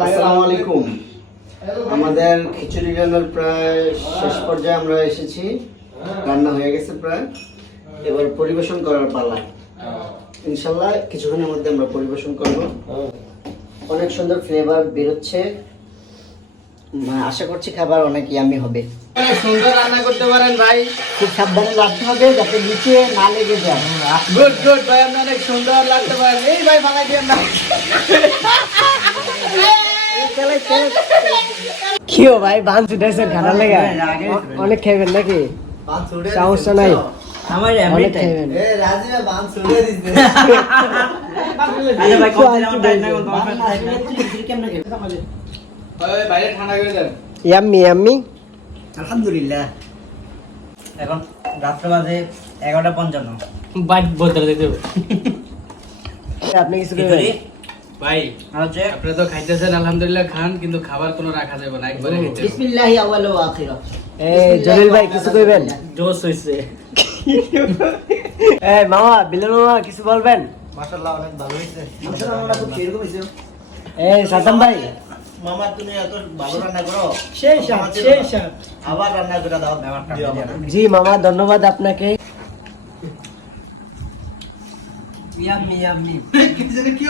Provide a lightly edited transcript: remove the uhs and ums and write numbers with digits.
আসসালামু আলাইকুম। আমাদের খিচুড়ি রান্নার প্রায় শেষ পর্যায়ে আমরা এসেছি। রান্না হয়ে গেছে প্রায়, এবার পরিবেশন করার পালা। ইনশাল্লাহ কিছুক্ষণের মধ্যে আমরা পরিবেশন করব। অনেক সুন্দর ফ্লেভার বেরোচ্ছে, আশা করছি খাবার অনেক ইয়ামি হবে। অনেক সুন্দর রান্না করতে পারেন ভাই, খুব সাবধানে লাগতে হবে যাতে নিচে না লেগে যায়। গুড গুড ভাই, আপনি অনেক সুন্দর লাগতে পারেন। এই ভাই ভাঙাই দিবেন না। কিও ভাই বান ছুটাইছেন খানা লেগে অনেক খাইবেন নাকি? সমস্যা নাই, আমার অনেক খাইবেন। এ রাজিয়া বান ছুড়ে দিছে। আরে ভাই কম দিন আমার টাইম নাই তোমার ওই বাইরে ঠান্ডা করে দেন। Yummy yummy. আলহামদুলিল্লাহ। এখন রাত্র বাজে 11:55। বাইট বদলে দিতে হবে। আপনি কিছু খিচুড়ি খাবেন? ভাই আর হচ্ছে আপনি তো খাইতেছেন আলহামদুলিল্লাহ খান, কিন্তু খাবার কোনো রাখা যাবে না, একবারে খেতে হবে। বিসমিল্লাহি আউয়াল ওয়া আখির। এই জলিল ভাই কিছু কইবেন? জোশ হইছে। এই মামা, বিলেন মামা কিছু বলবেন? মাশাআল্লাহ অনেক ভালো হয়েছে। মাশাআল্লাহ আমরা খুব কিরকম হয়েছে। এই সাদ্দাম ভাই, মামা তুমি এত ভালো রান্না করো। সেই স্বাদ, সেই স্বাদ। আবার রান্না করে দাও দিও আমাকে। জি মামা, ধন্যবাদ আপনাকে। Yummy yummy. কিছু কি